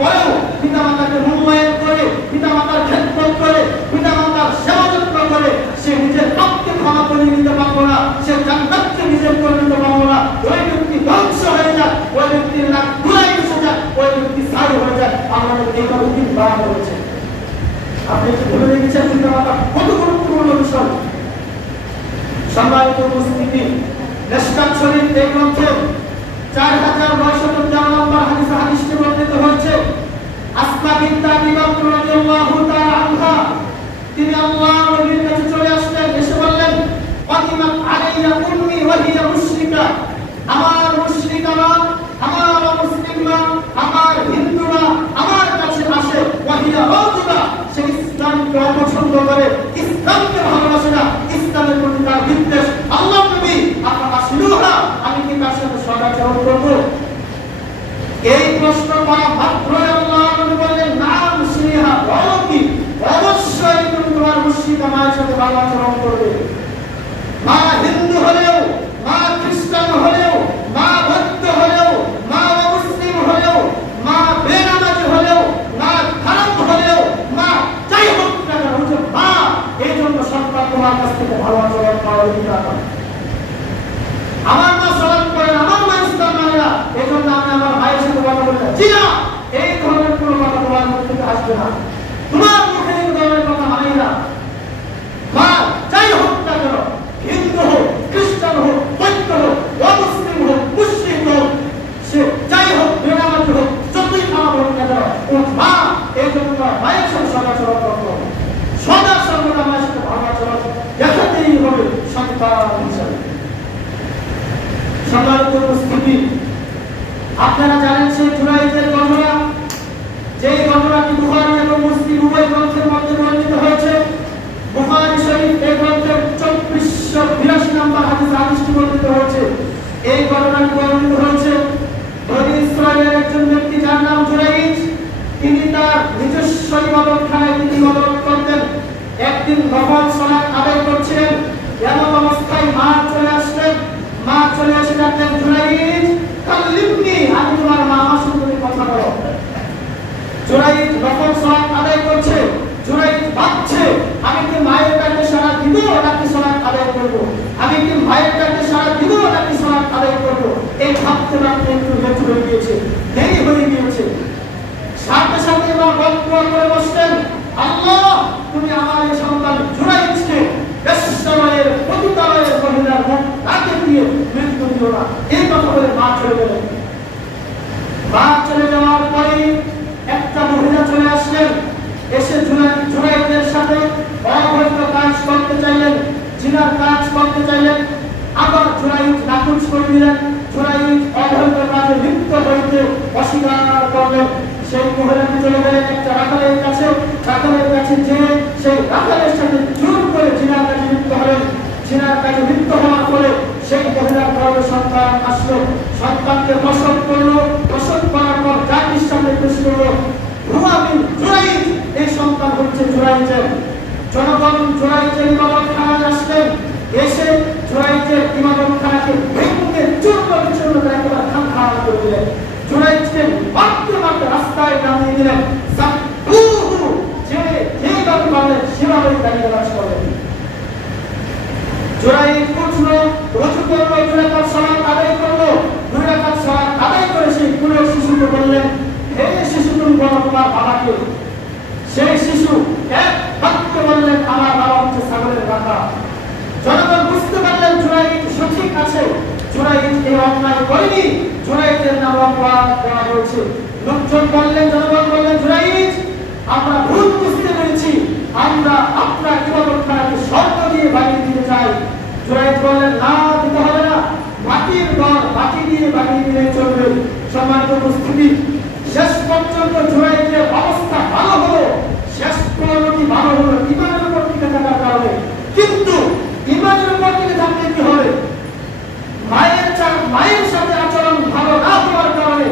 পরেও পিতামাতাকে মূল্যায়ন করে, পিতামাতার খেদমত করে, পিতামাতার সেবা যত্ন করে, সে নিজের পাপকে ক্ষমা করে নিতে পারবো না, সে জান্নাতকে নিজের করে নিতে পারবো না। ওই ব্যক্তি ধ্বংস হয়ে যায়, ওই ব্যক্তির নাক ধুলায় মিশে যায়, ওই ব্যক্তি ছাই হয়ে যায়। আমাদের এইভাবে তিনবার বলেছে। আপনি কি ভুলে গেছেন পিতামাতা কত গুরুত্বপূর্ণ বিষয়? সম্মানিত উপস্থিতি, মিশকাত শরীফ এই গ্রন্থে 4913 নম্বর হাদিসটি বর্ণিত হয়েছে। আসমা বিনত আবি বকর রাদিয়াল্লাহু তাআলা আনহা, তিনি আল্লাহর নবীর কাছে চলে আসলেন, এসে বললেন, ফাতিমাত আলাইয়া উম্মি ওয়া হিয়া মুশরিকা, আমার মুশরিকা মা, আমার মুসলিম মা, আমার হিন্দুরা আমার কাছে আসে, ওয়া হিয়া রাদিবা, সে ইসলামকে অপছন্দ করে, ইসলামকে ভালোবাসে না, ইসলামের প্রতি তার বিদ্বেষ। আল্লাহর নবী, আপনারা আসলুহা, আমি কি তার সাথে সদাচরণ করব? এই প্রশ্ন করা মাত্র আল্লাহ নবী বললেন, নাম সিহা, বলো কি? অবশ্যই তুমি তোমার মুশরিকা মায়ের সাথে ভালো আচরণ করবে। মা হিন্দু হলেও, মা খ্রিস্টান হলেও, মা বৌদ্ধ হলেও, মা মুসলিম হলেও, মা বেনামাজি হলেও, মা খারাপ হলেও, মা যাই হোক না কেন, মা, এই জন্য সন্তান তোমার কাছ থেকে ভালো আচরণ করার অধিকার আছে। আমার মা সালাত করেন, আমার মা ইসলাম মানে না, এই জন্য আমি আমার ভাইয়ের সাথে কথা বলি না। জি না, এই ধরনের কোনো কথা তোমার মুখ থেকে আসবে না, তোমার মুখে এই ধরনের কথা মানি না। মা যাই হোক না কেন, হিন্দু হোক, খ্রিস্টান হোক, বৌদ্ধ হোক, অমুসলিম হোক, মুসলিম হোক, সে যাই হোক, বেনামাজি হোক, যতই খারাপ হোক না কেন, ও মা, এই জন্য মায়ের সাথে সদাচরণ করতে হবে। সদা সর্বদা মায়ের সাথে ভালো আচরণ দেখাতেই হবে সন্তান হিসাবে। সম্মানিত উপস্থিতি, আপনারা জানেন সেই জুরাইজের ঘটনা, যেই ঘটনাটি বুখারী এবং মুসলিম উভয় গ্রন্থের মধ্যে বর্ণিত হয়েছে। বুখারী শরীফ এই গ্রন্থের 2482 নম্বর হাদিসটি বর্ণিত হয়েছে। এই ঘটনাটি বর্ণিত হয়েছে বনী ইসরাইলের একজন ব্যক্তি, যার নাম জুরাইজ। তিনি তার নিজস্ব ইবাদতখানায় তিনি ইবাদত করতেন। একদিন নফল সালাত আদায় করছিলেন, এমন অবস্থায় মা চলে আসলেন। মা চলে এসে ডাকলেন, জুরাইজ কাল্লিমনি, আমি তোমার মা, আমার সঙ্গে তুমি কথা বলো। জুরাইজ নফল সালাত আদায় করছে, জুরাইজ ভাবছে, আমি কি মায়ের ডাকে সাড়া দিব নাকি সালাত আদায় করব, আমি কি মায়ের ডাকে সাড়া দিব নাকি সালাত আদায় করব। এই ভাবতে ভাবতে একটু লেট হয়ে গিয়েছে, দেরি হয়ে গিয়েছে। সাথে সাথে মা গল্প করে বসলেন, আল্লাহ, তুমি আমার এই সন্তান জুরাইজকে বেশ্যালয়ের, পতিতালয়ের মহিলার মুখ রাতে দিয়ে মৃত্যু দিও না। এই কথা বলে মা চলে গেলেন। মা চলে যাওয়ার পরে একটা মহিলা চলে আসলেন, এসে জুরাইজের সাথে অবৈধ কাজ করতে চাইলেন, জিনার কাজ করতে চাইলেন। আবার জুরাইজ করে দিলেন। জুরাইজ অবৈধ কাজে লিপ্ত হইতে অস্বীকার করলেন। সেই মহিলাটি চলে গেলেন একটা রাখালের কাছে। রাখালের কাছে যে সেই রাখালের সাথে জোর করে জিনার কাজে লিপ্ত হলেন। জিনার কাজে লিপ্ত হওয়ার ফলে সেই মহিলার গর্ভে সন্তান আসলো। সন্তানকে প্রসব করলো। প্রসব করার পর জাতির সামনে পেশ করলো। জুরাইজ, এই সন্তান হচ্ছে জুরাইজের। জনগণ জুরাইজের ইমামতখানায় আসলেন। এসে জুরাইজের ইমামতখানাকে ভেঙে চূর্ণ বিচূর্ণ করে একেবারে খান করে দিলেন। জুরাইজকে মারতে মারতে রাস্তায় নামিয়ে দিলেন। যে যেভাবে পারলেন সেভাবেই দাঁড়িয়ে রাজ করলেন। জুরাইজ উঠলো, রুজু করলো, 2 রাকাত সালাত আদায় করলো। 2 রাকাত সালাত আদায় করে সেই কুলের শিশুকে বললেন, হে শিশু, তুমি বলো তোমার বাবাকে। সেই শিশু এক বাক্যে বললেন, আমার বাবা হচ্ছে ছাগলের রাখা। জনগণ বুঝতে পারলেন জুরাইজ সঠিক আছে। জুরাইজ এই অন্যায় করেনি, জুরাইজের নাম অপরাধ করা হয়েছে। লোকজন বললেন, জনগণ বললেন, জুরাইজ আমরা ভুল বুঝতে পেরেছি, আমরা আপনার ইবাদতখানাকে শর্ত দিয়ে বানিয়ে দিতে চাই। জুরাইজ বললেন, না, দিতে হবে না, মাটির ঘর মাটি দিয়ে বানিয়ে দিলে চলবে। সম্মানিত উপস্থিতি, শেষ পর্যন্ত জুরাইজের অবস্থা ভালো হলো, শেষ পরিণতি ভালো হলো ইমানের উপর টিকে থাকার কারণে। কিন্তু ইমানের উপর টিকে থাকতে কি হবে? মায়ের সাথে আচরণ ভালো না হওয়ার কারণে,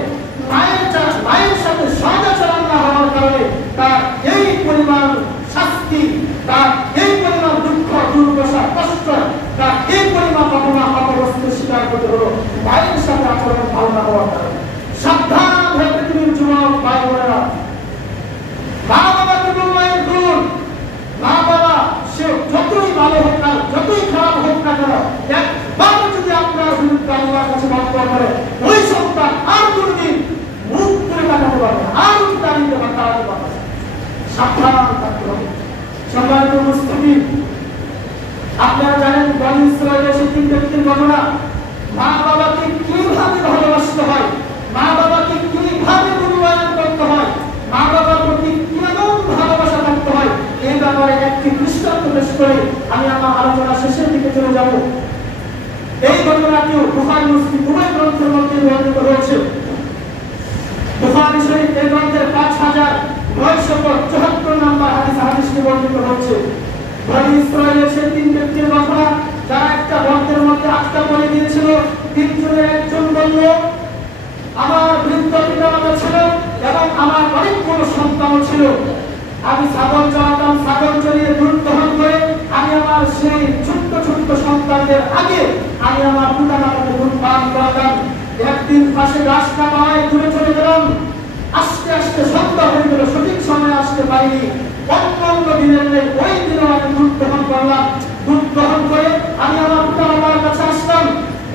মায়ের সাথে সদাচরণ না হওয়ার কারণে তার এই পরিমাণ শাস্তি, তার এই পরিমাণ দুঃখ, দুর্দশা, কষ্ট, তার এই পরিমাণ অপবস্থার শিকার করতে হলো মায়ের সাথে আচরণ ভালো না হওয়ার কারণে। সাবধান হয়ে পৃথিবীর যুবক ভাই বোনেরা, মা বাবা কেবল মায়ের গুণ। মা বাবা সে যতই ভালো হোক না, যতই খারাপ হোক না কেন, একবার যদি আপনার বিরুদ্ধে আল্লাহর কাছে বক্তব্য করে, ওই সন্তান আর কোনদিন মুখ করে তাকাতে পারবে না, আর দাঁড়িয়ে তাকাতে পারবে না। সাবধান থাকতে হবে। সম্মানিত উপস্থিতি, আপনারা জানেন বনী ইসরাঈলের সেই 3 ব্যক্তির ঘটনা। মা বাবাকে কিভাবে ভালোবাসতে হয়, মা বাবাকে কিভাবে মূল্যায়ন করতে হয়, মা বাবার প্রতি কেমন ভালোবাসা থাকতে হয়, এই ব্যাপারে একটি দৃষ্টান্ত পেশ করে আমি আমার আলোচনা শেষের দিকে চলে যাব। এই ঘটনাটিও বুখারী মুসলিম উভয় গ্রন্থের মধ্যে বর্ণিত হয়েছে। বুখারী শরীফ এই গ্রন্থের 5974 নম্বর হাদিসটি বর্ণিত হয়েছে। বনী ইসরাঈলের সেই 3 ব্যক্তির ঘটনা, যারা একটা গর্তের মধ্যে আটকা পড়ে গিয়েছিল। 3 জনের একজন বলল, আমার বৃদ্ধ পিতামাতা ছিল এবং আমার অনেকগুলো সন্তানও ছিল। আমি ছাগল চড়াতাম, ছাগল চড়িয়ে দুধ দহন করে আমি আমার সেই ছোট্ট ছোট্ট সন্তানদের আগে আমি আমার পিতামাতাকে দুধ পান করাতাম। একদিন পাশে ঘাস না পাওয়ায় দূরে চলে গেলাম। আস্তে আস্তে সন্ধ্যা হয়ে গেল, সঠিক সময় আসতে পারিনি। অন্য দিনের নেই, ওই দিনও আমি দুধ দহন করলাম। দুধ দহন করে আমি আমার পিতামাতার কাছে আসলাম।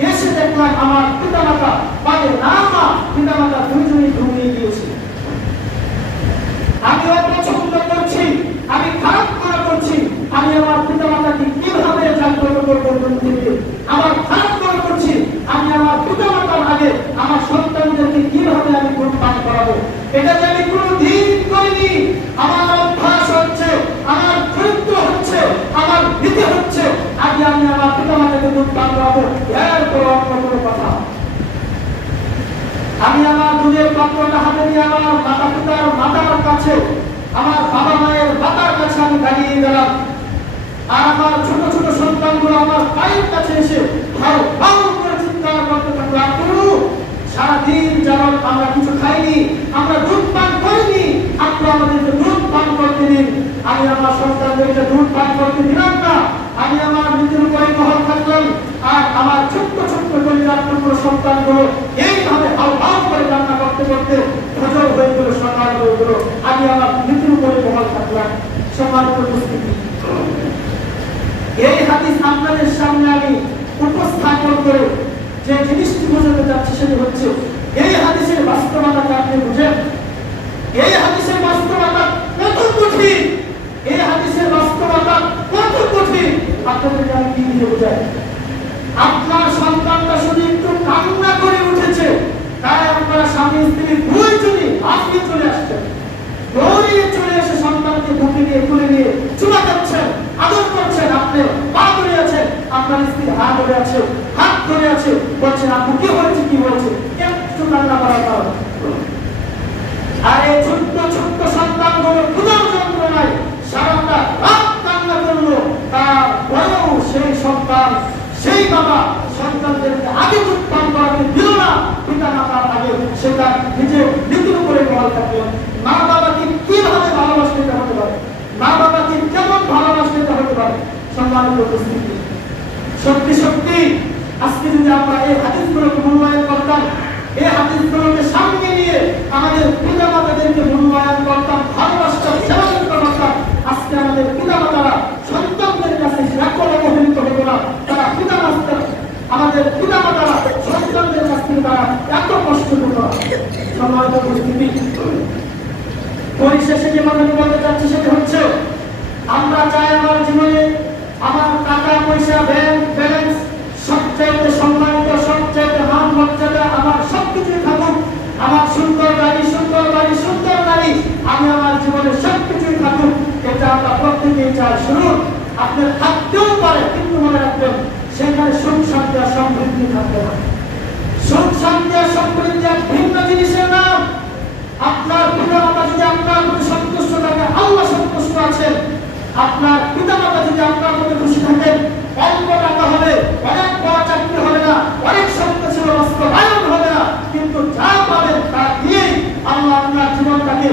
এসে দেখলাম আমার পিতামাতা পায়ে না মা পিতামাতা দুইজনই ঘুমিয়ে গিয়েছে। আমি অপছন্দ করছি, আমি খারাপ করা করছি, আমি আমার পিতামাতাকে কিভাবে জাগ্রত করবো থেকে, আমার খারাপ করা করছি, আমি আমার পিতামাতার আগে আমার সন্তানদেরকে কিভাবে আমি দুধ পান করাবো। এটা যে আমি কোনোদিন করিনি। আমার অভ্যাস হচ্ছে, আমার চরিত্র হচ্ছে, আমার নীতি হচ্ছে, আগে আমি আমার পিতামাতাকে দুধ পান করাবো, এরপর অন্য কোনো কথা। আমি আমার দুধের পাত্রটা হাতে নিয়ে আমার মাতা পিতার মাতার কাছে, আমার বাবা মায়ের মাতার কাছে আমি দাঁড়িয়ে গেলাম। আর আমার ছোট ছোট সন্তানগুলো আমার পায়ের কাছে এসে ভাও ভাও করে চিৎকার করতে থাকলো, সারাদিন যাবত আমরা কিছু খাইনি, আমরা দুধ পান করিনি, আপনি আমাদেরকে দুধ পান করতে দিন। আমি আমার সন্তানদেরকে দুধ পান করতে দিলাম না। আমি আমার মৃত্যুর উপরে মহল থাকলাম। আর আমার ছোট্ট ছোট্ট পরিবার সন্তানগুলো এইভাবে হাও হাও করে কান্না করতে করতে ফজর হয়ে গেল, সকাল হয়ে গেল। আমি আমার মৃত্যুর উপরে মহল থাকলাম। সম্মানিত উপস্থিতি, এই হাদিস আপনাদের সামনে আমি উপস্থাপন করে যে জিনিসটি বোঝাতে চাচ্ছি সেটি হচ্ছে, এই হাদিসের বাস্তবতাকে আপনি বুঝেন। এই হাদিসের বাস্তবতা কত কঠিন, এই হাদিসের বাস্তবতা কত কঠিন আপনাদেরকে আমি কি দিয়ে বোঝাই। আপনার সন্তানটা শুধু একটু কান্না করে উঠেছে, তাই আপনারা স্বামী স্ত্রী দুইজনই আপনি চলে আসছেন, দৌড়িয়ে চলে এসে সন্তানকে বুকে নিয়ে তুলে নিয়ে চুলা যাচ্ছেন, আদর করছেন, আপনি পা ধরে আছেন, আপনার স্ত্রী হাত ধরে আছে, হাত ধরে আছে, বলছে বসে আপু কি হয়েছে একটু কান্না করার কারণ। আর এই ছোট্ট ছোট্ট সন্তানগুলো ক্ষুধার যন্ত্রণায় সারাটা রাত কান্না করলো, তারপরেও সেই সন্তান সেই বাবা সন্তানদেরকে আগে দুধ পান করাতে দিল না, পিতা মাতার আগে সেটা নিজের মৃত্যুর উপরে বহাল থাকলেন। মা বাবাকে কিভাবে ভালোবাসতে হতে পারে, মা বাবাকে কেমন ভালোবাসতে হতে পারে। সম্মানিত উপস্থিতি, সত্যি সত্যি আজকে যদি আমরা এই হাদিসগুলোকে মূল্যায়ন করতাম, এই হাদিসগুলোকে সামনে নিয়ে আমাদের পিতা মাতাদেরকে মূল্যায়ন করতাম, ভালোবাসতাম, সেবা করতাম, আজকে আমাদের পিতা মাতারা সন্তানদের কাছে অবহেলিত হতো না। তারা পিতা মাতা, আমাদের পিতা মাতারা সন্তানদের কাছ থেকে তারা এত কষ্ট করত না। সম্মানিত উপস্থিতি, পরিশেষে যে আমি বলতে চাচ্ছি সেটা হচ্ছে, আমরা চাই আমার জীবনে আমার টাকা পয়সা ব্যাংক ব্যালেন্স সবচাইতে সম্মানিত, সবচাইতে মান মর্যাদা আমার সবকিছুই থাকুক, আমার সুন্দর গাড়ি সুন্দর বাড়ি সুন্দর গাড়ি, আমি আমার জীবনে সবকিছুই থাকুক, এটা আমরা প্রত্যেকেই চাই। শুনুন, আপনার থাকতেও পারে, কিন্তু মনে রাখবেন সেখানে সুখ শান্তি আর সমৃদ্ধি থাকতে পারে। সুখ শান্তি আর সমৃদ্ধি এক ভিন্ন জিনিসের নাম। আপনার পিতা মাতা যদি আপনার প্রতি সন্তুষ্ট থাকে, আল্লাহ সন্তুষ্ট আছেন। আপনার পিতা মাতা যদি আপনার প্রতি খুশি থাকেন, অল্প টাকা হবে, অনেক বড় চাকরি হবে না, অনেক সত্য ছিল বাস্তবায়ন হবে না, কিন্তু যা পাবেন তা দিয়েই আল্লাহ আপনার জীবনটাকে